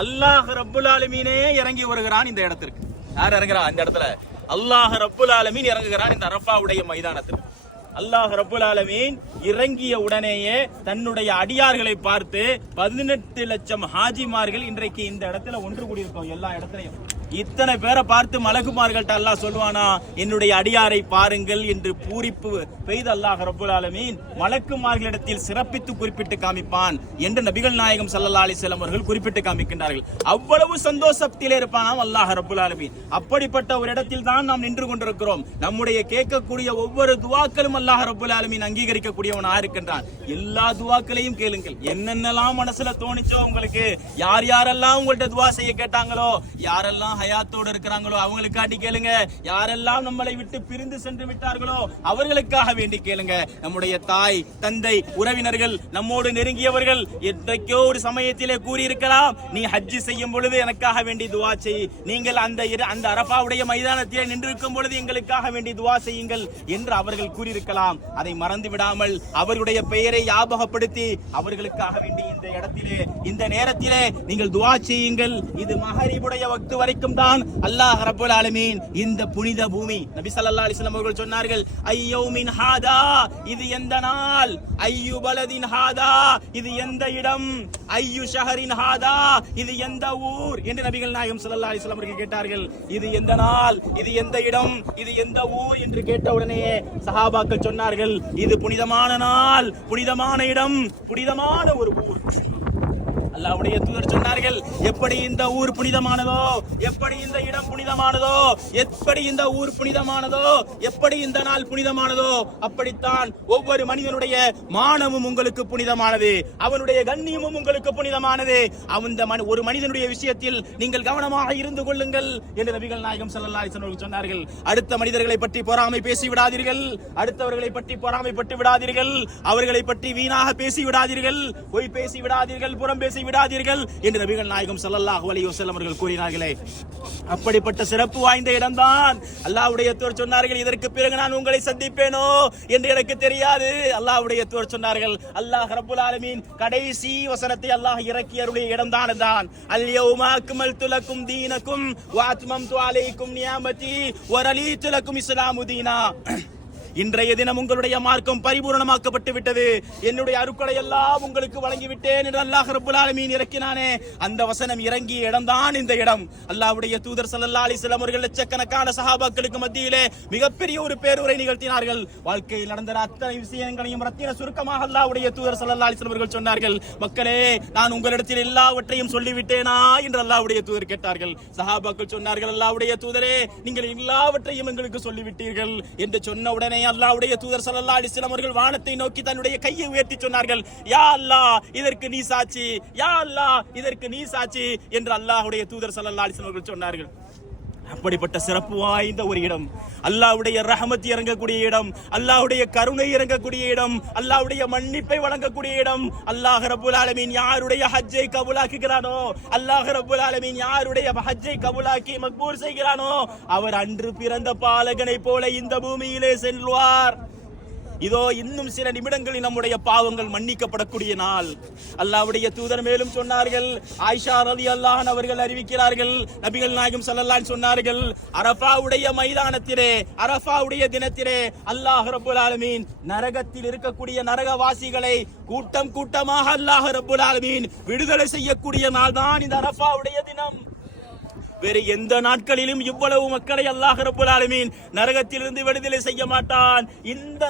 அல்லாஹ் ரப்புல் ஆலமீனே இறங்கி வருகிறான் இந்த இடத்திற்கு. யார் இறங்குறான் இந்த இடத்துல? அல்லாஹ் ரப்புல் ஆலமீன் இறங்குகிறான் இந்த அரஃபாவுடைய மைதானத்தில். அல்லாஹ் ரப்புல் ஆலமீன் இறங்கிய உடனேயே தன்னுடைய அடியார்களை பார்த்து 18 லட்சம் ஹாஜிமார்கள் இன்றைக்கு இந்த இடத்துல ஒன்று கூடியிருக்கோம். எல்லா இடத்துலையும் இத்தனை பேரை பார்த்து மலக்குமார்கள்ட்ட அல்லாஹ் சொல்லுவானா, என்னுடைய அடியாரை பாருங்கள் என்று பூரிப்பு பெய்து அல்லாஹ் ரப்புல் ஆலமீன் மலக்குமார்களிடத்தில் சிறப்பித்து குறிப்பிட்டு காமிப்பான் என்று நபிகள் நாயகம் ஸல்லல்லாஹு அலைஹி வஸல்லம் அவர்கள் குறிப்பிட்டு காமிக்கின்றார்கள். அவ்வளவு சந்தோஷத்திலே இருப்பானாம் அல்லாஹ் ரப்புல் ஆலமீன். அப்படிப்பட்ட ஒரு இடத்தில் தான் நாம் நின்று கொண்டிருக்கிறோம். நம்முடைய கேட்கக்கூடிய ஒவ்வொரு துவாக்களும் அல்லாஹ் ரப்புல் ஆலமீன் அங்கீகரிக்கக்கூடியவனாக இருக்கின்றான். எல்லா துவாக்களையும் கேளுங்கள். என்னென்னலாம் மனசுல தோணிச்சோ உங்களுக்கு, யார் யாரெல்லாம் உங்கள்ட்ட துவா செய்ய கேட்டாங்களோ, யாரெல்லாம் ஹயாத்தோடு இருக்கிறாங்களோ அவங்களுக்காண்டி கேளுங்க. யாரெல்லாம் நம்மளை விட்டு பிரிந்து சென்று விட்டார்களோ அவர்களுக்காக வேண்டி கேளுங்க. நம்முடைய தாய் தந்தை உறவினர்கள் நம்மோடு நெருங்கியவர்கள் என்றைக்கோ ஒரு சமயத்திலே கூறியிருக்கலாம், நீ ஹஜ் செய்யும் பொழுது எனக்காக வேண்டி துவா செய், நீங்கள் அந்த அரஃபாவுடைய மைதானத்திலே நின்றிருக்கும் பொழுது எங்களுக்காக வேண்டி துவா செய்யுங்கள் என்று அவர்கள் கூறியிருக்கலாம். அதை மறந்து விடாமல் அவர்களுடைய பெயரை ஞாபகப்படுத்தி அவர்களுக்காக வேண்டி இந்த இடத்திலே இந்த நேரத்திலே நீங்கள் துவா செய்யுங்கள். இது மகரிபுடைய வக்து வரைக்கும் தான் அல்லாஹ் ரப்புல் ஆலமீன் இந்த புனித பூமி. நபி ஸல்லல்லாஹு அலைஹி வஸல்லம் அவர்கள் சொன்னார்கள், ஐயௌமின் ஹாதா, இது எந்த நாள், ஐயு பலதின் ஹாதா, இது எந்த இடம், ஐயு ஷஹரின் ஹாதா, இது எந்த ஊர் என்று நபிகள் நாயகம் ஸல்லல்லாஹு அலைஹி வஸல்லம் அவர்கள் கேட்டார்கள். இது எந்த நாள், இது எந்த இடம், இது எந்த ஊர் என்று கேட்ட உடனே சஹாபாக்கள் சொன்னார்கள், இது புனிதமான நாள், புனிதமான இடம், புனிதமான ஒரு ஊர். அல்லாஹ்வுடைய தூதர் சொன்னார்கள், எப்படி இந்த ஊர் புனிதமானதோ, எப்படி இந்த இடம் புனிதமானதோ, எப்படி இந்த ஊர் புனிதமானதோ, எப்படி இந்த நாள் புனிதமானதோ, அப்படித்தான் ஒவ்வொரு மனிதனுடைய மானமும் உங்களுக்கு புனிதமானது, அவனுடைய கண்ணியமும் உங்களுக்கு புனிதமானது. ஒரு மனிதனுடைய விஷயத்தில் நீங்கள் கவனமாக இருந்து கொள்ளுங்கள் என்று நபிகள் நாயகம் ஸல்லல்லாஹு அலைஹி வஸல்லம் சொன்னார்கள். அடுத்த மனிதர்களை பற்றி பொறாமை பேசி விடாதீர்கள், அடுத்தவர்களை பற்றி பொறாமைப்பட்டு விடாதீர்கள், அவர்களை பற்றி வீணாக பேசி விடாதீர்கள், பொய் பேசி விடாதீர்கள், புறம் பேசி விடாதீர்கள் என்று நபிகள் நாயகம் ஸல்லல்லாஹு அலைஹி வஸல்லம் அவர்கள் கூறினார்களே. அப்படிப்பட்ட சிறப்பு வாய்ந்த இடம்தான். அல்லாஹ்வுடைய தூதர் சொன்னார்கள், இதற்கு பிறகு நான் உங்களை சந்திப்பேனோ என்று எனக்கு தெரியாது. அல்லாஹ்வுடைய தூதர் சொன்னார்கள், அல்லாஹ் ரப்புல் ஆலமீன் கடைசி வசனத்தை அல்லாஹ் இறக்கி அருளிய இடம்தான் தான், அல் யௌம அக்மல்து லக்கும் தீனக்கும் வ அத்மம்து அலைக்கும் நியாமதி வ ரலீது லக்கும் இஸ்லாமு தீனா. இன்றைய தினம் உங்களுடைய மார்க்கம் பரிபூரணமாக்கப்பட்டு விட்டது, என்னுடைய அருட்கொடை எல்லாம் உங்களுக்கு வழங்கிவிட்டேன் என்று அல்லாஹ் ரப்புல் ஆலமீன் இறக்கினானே, அந்த வசனம் இறங்கிய இடம்தான் இந்த இடம். அல்லாஹ்வுடைய தூதர் ஸல்லல்லாஹு அலைஹி வஸல்லம் அவர்கள் லட்சக்கணக்கான சஹாபாக்களுக்கு மத்தியிலே மிகப்பெரிய ஒரு பேருரை நிகழ்த்தினார்கள். வாழ்க்கையில் நடந்த அத்தனை விஷயங்களையும் ரத்தின சுருக்கமாக அல்லாஹ்வுடைய தூதர் ஸல்லல்லாஹு அலைஹி வஸல்லம் அவர்கள் சொன்னார்கள். மக்களே, நான் உங்களிடத்தில் எல்லாவற்றையும் சொல்லிவிட்டேனா என்று அல்லாஹ்வுடைய தூதர் கேட்டார்கள். சஹாபாக்கள் சொன்னார்கள், அல்லாஹ்வுடைய தூதரே, நீங்கள் எல்லாவற்றையும் எங்களுக்கு சொல்லிவிட்டீர்கள் என்று சொன்ன உடனே அல்லாஹ்வுடைய தூதர் ஸல்லல்லாஹு அலைஹி வஸல்லம் அவர்கள் வானத்தை நோக்கி தன்னுடைய கையை உயர்த்தி சொன்னார்கள், யா அல்லாஹ், இதற்கு நீ சாட்சி, யா அல்லாஹ், இதற்கு நீ சாட்சி என்று அல்லாஹ்வுடைய தூதர் ஸல்லல்லாஹு அலைஹி வஸல்லம் அவர்கள் சொன்னார்கள். அப்படிப்பட்ட சிறப்பு வாய்ந்த ஒரு இடம், அல்லாஹ்வுடைய ரஹமத் இறங்கக்கூடிய இடம், அல்லாஹ்வுடைய கருணை இறங்கக்கூடிய இடம், அல்லாஹ்வுடைய மன்னிப்பை வழங்கக்கூடிய இடம். அல்லாஹ் ரப்புல் ஆலமீன் யாருடைய ஹஜ்ஜை கபூலாக்குகிறானோ, அல்லாஹ் ரப்புல் ஆலமீன் யாருடைய ஹஜ்ஜை கபூலாக்கி மக்பூல் செய்கிறானோ, அவர் அன்று பிறந்த பாலகனை போல இந்த பூமியிலே செல்வார். இதோ இன்னும் சில நிமிடங்களில் நம்முடைய பாவங்கள் மன்னிக்கப்படக்கூடிய நாள். அல்லாஹ்வுடைய தூதர் மேலும் சொன்னார்கள், ஆயிஷா ரலியல்லாஹு அன்ஹா அவர்கள் அறிவிக்கிறார்கள், நபிகள் நாயகம் ஸல்லல்லாஹு அலைஹி சொன்னார்கள், அரஃபாவுடைய மைதானத்திலே, அரஃபாவுடைய தினத்திலே அல்லாஹ் ரப்புல் ஆலமீன் நரகத்தில் இருக்கக்கூடிய நரகவாசிகளை கூட்டம் கூட்டமாக அல்லாஹ் ரப்புல் ஆலமீன் விடுதலை செய்யக்கூடிய நாள் தான் இந்த அரஃபாவுடைய தினம். வேறு எந்த நாட்களிலும் இவ்வளவு மக்களை அல்லாஹ் ரப்புல் ஆலமீன் நரகத்திலிருந்து விடுதலை செய்ய மாட்டான். இந்த